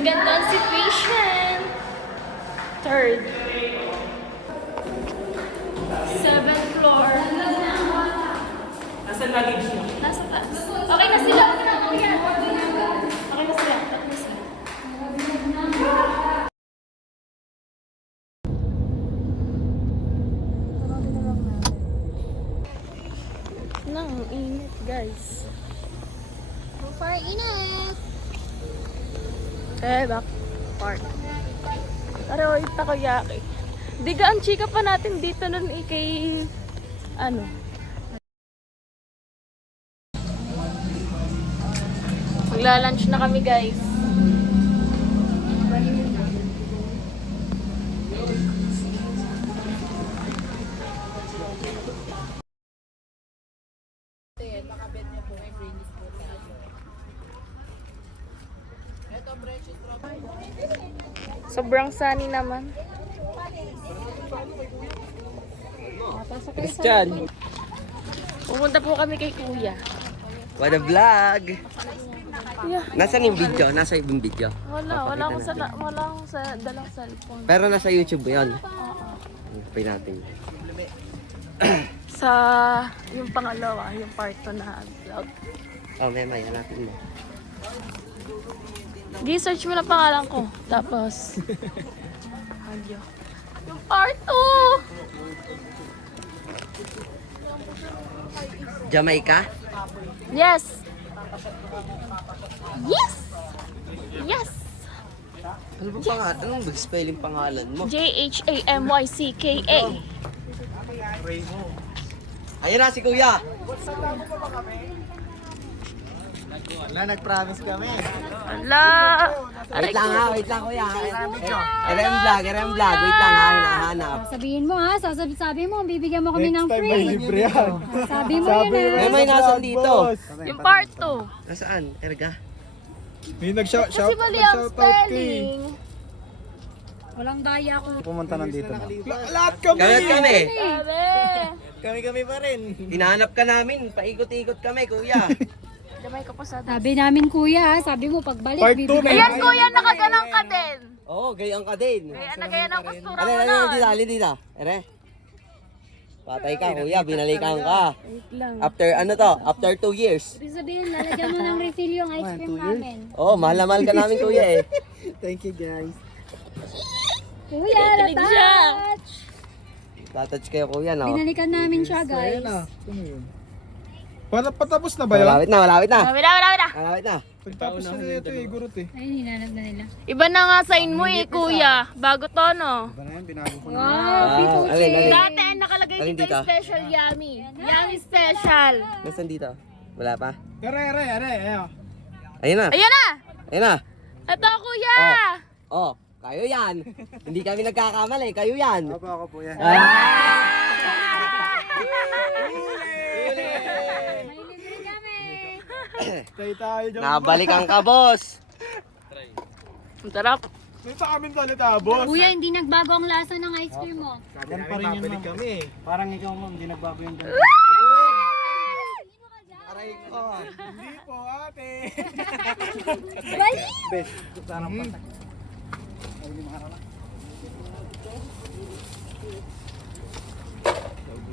Ganda ang situation. Third. 7th floor. Nasaan luggage mo? Nasa taas. Okay na sila. Okay na sila. Okay na sila. Nang init, guys. Super init! Back park. Pero ito takoyaki. Diga ang chika pa natin dito nun kay ano. Magla-lunch na kami, guys. Sobrang sunny naman. Christian! Pupunta po kami kay Kuya. What a vlog! Yeah. Nasaan yung video? Nasa yung video? Wala akong sa dalang cellphone. Pero nasa YouTube yun. Oo. Pay natin. Sa yung pangalawa, yung part 2 na vlog. Oh, may hanapin mo. Gi-search mo na pangalan ko. Tapos, audio. Yung part 2! Jamaica? Yes! Yes! Yes! Ano ba pangalan? Anong mag-spelling pangalan mo? Jamycka. Ayun na si Kuya! Wala, nag-promise kami. Ala! Wait lang ha, wait lang Kuya. RM vlog. Wait lang ha, hinahanap. Sabihin mo ha, sabi mo, bibigyan mo kami ng Next time may free. libre yan. Sabi mo yun ha. May nasan dito. Yung part 2. Nasaan? Erga? May Kasi mali ang spelling. Walang daya ko. Pumunta nandito na. Lahat kami! Kami! Sabi! Kami pa rin. Hinahanap ka namin. Paikot-ikot kami, Kuya. Damay ko pa sa Sabi namin kuya ha, sabi mo pagbalik, Part two, bibigyan Ayan, Kuya, nakaganang ka din. Oo, gayang ka din. Kaya na gaya ng kustura Ano, mo ano, nun. dito. Ere. Patay ka, Kuya. Binalikan ka. Wait lang. After, ano to? After 2 years. Ibig sabihin, lalagyan mo ng refill yung ice cream namin. Oo, mahal na mahal ka namin, Kuya eh. Thank you guys. Kuya, Kilig siya. touch! Tatouch kayo, Kuya, no? Binalikan namin siya guys. Ayan na. Ano yun? Para patapos na ba yun? Malapit na. Wala. Malapit na. Pagtapos na nila ito eh, gurot eh. Ayun, hinanap na nila. Iba na nga sign mo eh, Kuya. Bago to, no? Ba na yan, binago ko na. Wow, pituchi! alin. Dati ang nakalagay Alin dito dito? special yummy. Yummy special. Nasaan dito? Wala pa? Are. Ayan. Ayun na. Ayan na! Ayun na. Ito, Kuya! Oh, kayo yan. Hindi kami nagkakamali. Kayo yan. Ako po yan. May libre kami! Tayo dyan. Nabalikan ka, boss. Ang sarap. Dito kami salita, boss. Kuya, hindi nagbago ang lasa ng ice cream mo. Yan pa rin yun, ma'am. Kami. Parang ikaw, ma'am, hindi nagbago yung dalawa. Aray ko. Hindi po, ate. Bali! Best. Sarang patak.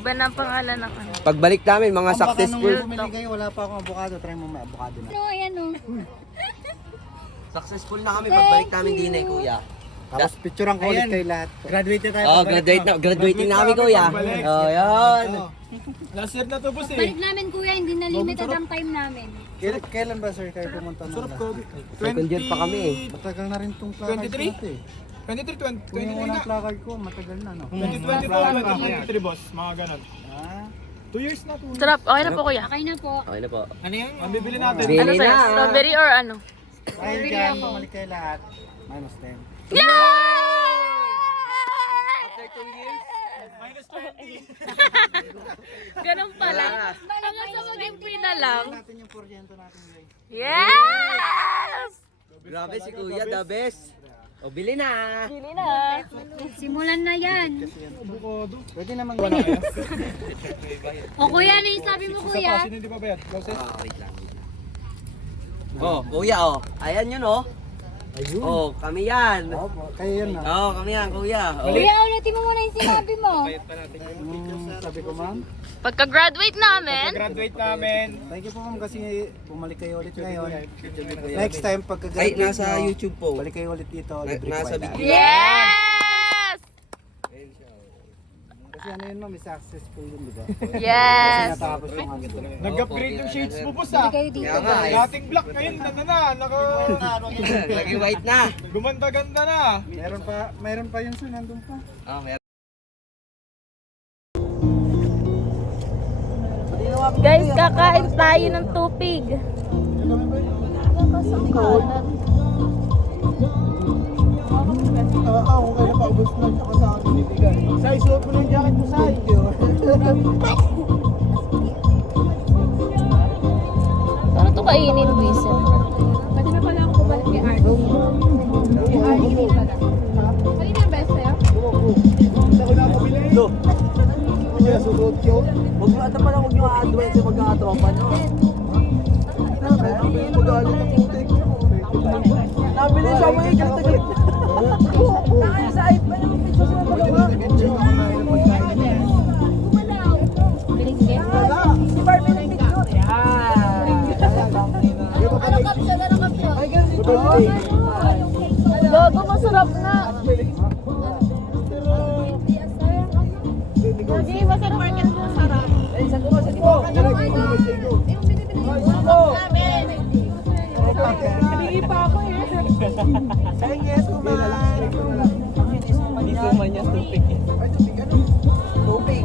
Iba na ang pangalan ng ano. Pagbalik namin, mga successful. Bumili kayo, wala pa akong avocado. Try mo may avocado na. Ano, ayan o. Successful na kami pagbalik namin din eh, Kuya. Tapos picturean ko ulit kayo lahat. Graduate na tayo. Oh, graduating na kami, Kuya. Oh, yan. Last year na to, boss eh. Balik namin kuya, hindi na limited ang time namin. Kailan ba sir kayo pumunta na? Sarap ko. Second year pa kami eh. Matagal na rin tong plakad 23? 23, Kung yung unang plakad ko, matagal na no? 2022, 2023 boss, mga ganon. Ah, 2 years na, 2 years. Sarap. Okay na po, Kuya. Okay na po. Okay na po. Ano yan? Ang bibili natin. Bili Ano sa'yo? na. Strawberry or ano? dahil dyan, bumalik kayo lahat. Minus 10. After 2 years? Minus 20. Ganun pala. Hanggang sa maging free na lang. Natin yung porsyento natin guys. Yes! Grabe si Kuya, the best. O, bili na. Bili na. Simulan na yan. Pwede naman O kuya, ano yung sabi mo kuya? Sino hindi pa bayad? Process? Wait lang. Oh, Kuya, oh. Ayan yun, oh. Ayun. Oh, kami yan. Opo, kayo yan na. Oo, kami yan, kuya. Oh. Kuya, ulitin mo muna yung sinabi mo. Sabi ko ma'am, Pagka-graduate namin, Graduate namin. thank you po ma'am kasi bumalik kayo ulit ngayon. Next time Ay, pagka-graduate nasa nyo, YouTube po. balik kayo ulit dito. libre Nasa ko kayo video. yes! Kasi ano yun ma'am, successful yun, di ba? Yes! Natapos yung ano. Nag-upgrade yung shades mo, boss ah. Kayo dito. Kaya nga eh. Dating black ngayon, Naging white na. gumanda-ganda na. Meron pa yun sir, nandun pa. Oh, meron. Guys, kakain tayo ng tupig. Okay na paubos na siya sa akin binibigay. Sai, suot mo na yung jacket mo, Sai. Ano to kainin, Whistle? Pwede na pala ako balik kay Arnie. Kay Arnie pala. Kanina yung best sa'yo? Do. Kaya suot yun. Huwag mo, ito pala huwag nyo a-advance sa magkakatropa, no? Magalit ang putik. Nabili siya mo yung galit. Nakaya sa iPad yung picture sa dalawa. Si Barbie ng picture. Ano caption? Ano caption? Gago, masarap na. Hindi, masarap na. Masarap. Hindi pa ako eh. Hindi suman niya tubig. Tubig.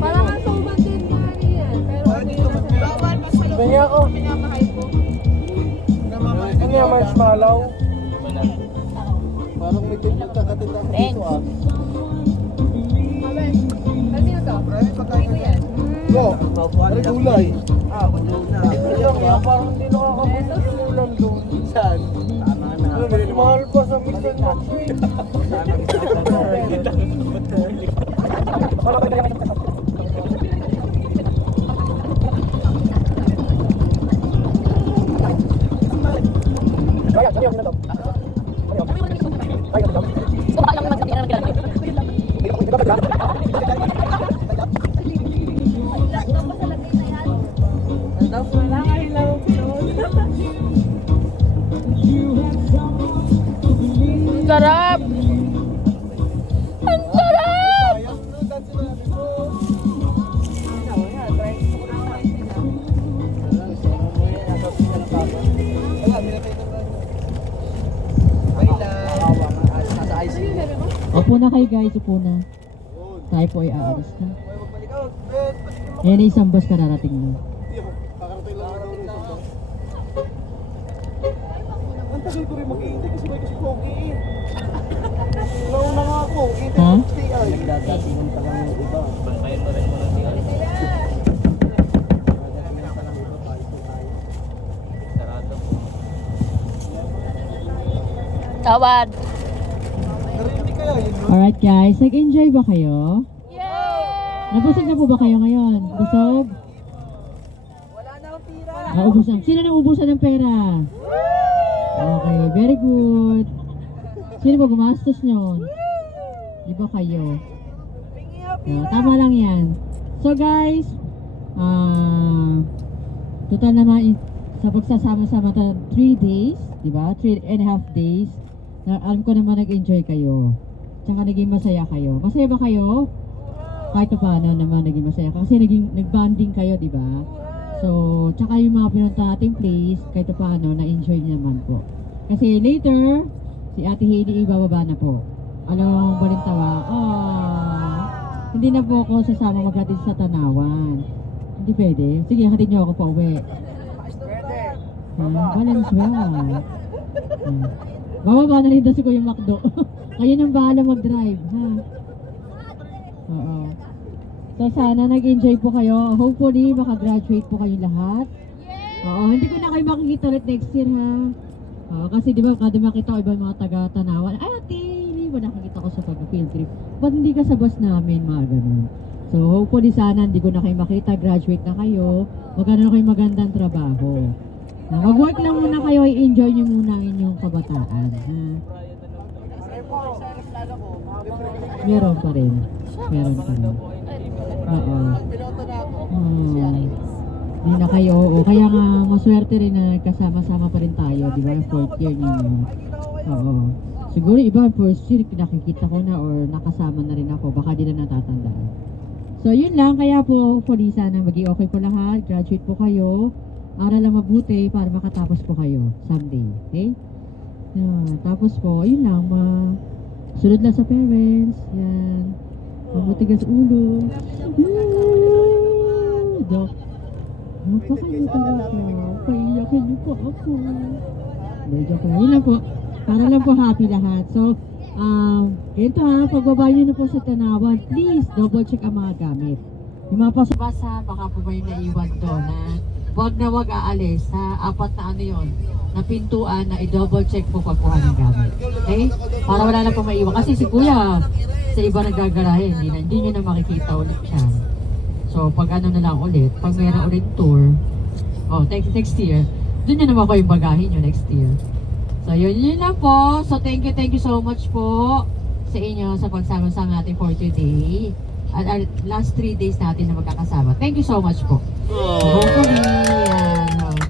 Parang ang suman din nga yan. Pero Banya ako. Ano yung marshmallow? Parang may tinagkakatinda dito ah. Kanino to? Pagkain ko yan. Go. Ano gulay? Ah, paglaw na. Ayun nga, parang hindi nakakabuti yung ulam doon. Saan? Tama na. Mahal pa sa Mission Box. Sarap! Ang sarap! Upo na kayo guys, upo na. Tayo po ay aalis na. Ayan na isang bus kararating na. Ang tagal ko rin mag-iintay kasi may kasi pogi eh. Nauna nga ako. Ha? Nagdadatingan pa lang yung iba. Bantayan mo rin mo ng tiyan. Sarado po. Tawad. Alright guys, nag-enjoy ba kayo? Yay! Nabusog na po ba kayo ngayon? Busog? Naubusan. Sino nang ubusan ng pera? Okay, very good. Sino ba gumastos nyo? Di ba kayo? Tama lang yan. So guys, total naman sa pagsasama-sama 3 days, di ba? 3.5 days. Alam ko naman nag-enjoy kayo. Tsaka naging masaya kayo. Masaya ba kayo? Kahit paano naman naging masaya. Kasi nag-bonding kayo, di ba? So, tsaka yung mga pinunta nating place, kahit paano, na-enjoy naman po. Kasi later, si Ate Hailey ibababa na po. Anong balintawa? Hindi na po ako sasama maghatid sa Tanawan. Hindi pwede. Sige, hatid niyo ako pa uwi. Valenzuela. Bababa na rin daw si Kuya Macdo. Kayo nang bahala mag-drive, ha? Oo. So sana nag-enjoy po kayo. Hopefully makagraduate po kayo lahat. Oo, hindi ko na kayo makikita ulit next year, ha? Oo, kasi di ba kada makita ko ibang mga taga-Tanawan, ay ate, hindi ba nakikita ko sa pag-field trip? Ba't hindi ka sa bus namin, mga ganun? So hopefully sana hindi ko na kayo makita, graduate na kayo, magkano na kayo magandang trabaho. Mag-work lang muna kayo, i-enjoy nyo muna ang inyong kabataan. Ha? Meron pa rin. Meron pa rin. Oo. Hindi na kayo, oo. Kaya nga, maswerte rin na kasama-sama pa rin tayo, di ba? Fourth year ninyo. Oo. Siguro iba, first year, nakikita ko na or nakasama na rin ako. Baka di na natatandaan. So, yun lang. Kaya po, hopefully, sana maging okay po lahat. Graduate po kayo. Aral lang mabuti para makatapos po kayo someday. Okay? Yan. Tapos po, yun lang. Sunod lang sa parents. Yan. Mamutigas ulo. Dok. Napakayo talaga. Paiyakin niyo po ako. Medyo ko. Yun lang po. Para lang po happy lahat. So, ito ha, pagbaba nyo na po sa tanawan, please double check ang mga gamit. Yung mga pasabasa, baka po ba yung naiwan doon na wag aalis sa apat na ano yun, na pintuan na i-double check po pagkuha ng gamit. Okay? Para wala na po maiwan. Kasi si kuya, sa iba nagagarahe, hindi nyo na makikita ulit siya. So, pag ano na lang ulit, pag meron ulit tour, next year, dun nyo naman ko yung bagahin nyo next year. So, yun na po. So, thank you so much po sa inyo sa pagsama-sama natin for today. At last 3 days natin na magkakasama. Thank you so much po. Hopefully,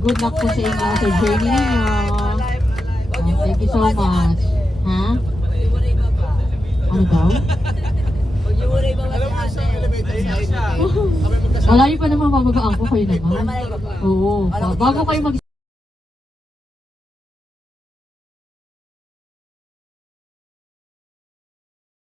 good luck po sa inyo sa journey ninyo. Thank you so much. Ha? Ano daw? Wala niyo pa naman mamagaan ko kayo naman. Oo. Bago kayo mag